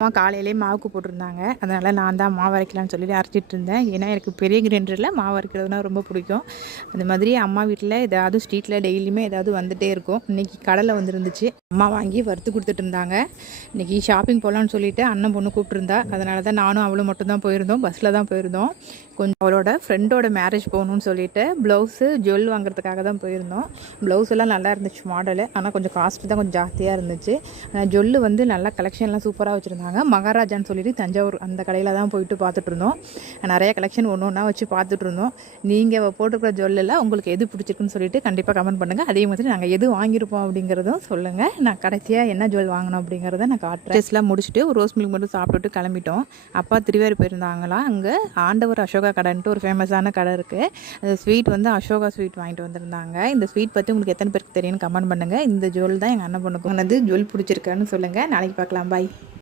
அம்மா காலையிலே மாவுக்கு போட்டிருந்தாங்க. அதனால் நான் தான் மாவு அரைக்கலான்னு சொல்லிட்டு அரைச்சிட்டு இருந்தேன். ஏன்னா எனக்கு பெரிய கிரைண்டரில் மாவு அரைக்கிறதுனா ரொம்ப பிடிக்கும். அந்த மாதிரி அம்மா வீட்டில் ஏதாவது ஸ்ட்ரீட்டில் டெய்லியுமே ஏதாவது வந்துகிட்டே இருக்கும். இன்றைக்கி கடலை வந்துருந்துச்சு. அம்மா வாங்கி வறுத்து கொடுத்துட்டு இருந்தாங்க. இன்றைக்கி ஷாப்பிங் போகலான்னு சொல்லிட்டு அண்ணன் பொண்ணு கூப்பிட்டுருந்தா. அதனால தான் நானும் அவளும் மட்டும்தான் போயிருந்தோம். பஸ்ஸில் தான் போயிருந்தோம். கொஞ்சம் அவளோட ஃப்ரெண்டோட மேரேஜ் போகணுன்னு சொல்லிட்டு ப்ளவுஸு ஜுவல் வாங்குறதுக்காக தான் போயிருந்தோம். ப்ளவுஸ் எல்லாம் நல்லா இருந்துச்சு மாடலு. ஆனால் கொஞ்சம் காஸ்ட்டு தான் கொஞ்சம் ஜாஸ்தியாக இருந்துச்சு. ஜுவல்லு வந்து நல்லா கலெக்ஷன்லாம் சூப்பராக வச்சுருந்தாங்க. மகாராஜான்னு சொல்லிட்டு தஞ்சாவூர் அந்த கடையில் தான் போயிட்டு பார்த்துட்டு இருந்தோம். நிறைய கலெக்ஷன் ஒன்று ஒன்றா வச்சு பார்த்துட்டு இருந்தோம். நீங்கள் போட்டுருக்கிற ஜுவல்லில் உங்களுக்கு எது பிடிச்சிருக்குன்னு சொல்லிட்டு கண்டிப்பாக கமெண்ட் பண்ணுங்கள். அதே மாதிரி நாங்கள் எது வாங்கியிருப்போம் அப்படிங்கிறதும் சொல்லுங்கள். நான் கடைசியாக என்ன ஜுவல் வாங்கினோம் அப்படிங்கிறத நான் காட்டுறேன். ட்ரெஸ்லாம் முடிச்சுட்டு ஒரு ரோஸ் மில்க் மட்டும் சாப்பிட்டுட்டு கிளம்பிட்டோம். அப்பா திருவேறு போயிருந்தாங்களா. அங்கே ஆண்டவர் அசோகா கடைன்ட்டு ஒரு ஃபேமஸான கடை இருக்குது. அந்த ஸ்வீட் வந்து அசோகா ஸ்வீட் வாங்கிட்டு வந்திருந்தாங்க. இந்த ஸ்வீட் பற்றி உங்களுக்கு எத்தனை பேருக்கு தெரியும்னு கமெண்ட் பண்ணுங்கள். இந்த ஜுவல் தான் எங்கள் அண்ணன் பொண்ணுக்கு ஜுவல் பிடிச்சிருக்கான்னு சொல்லுங்கள். நாளைக்கு பார்க்கலாம். பாய்.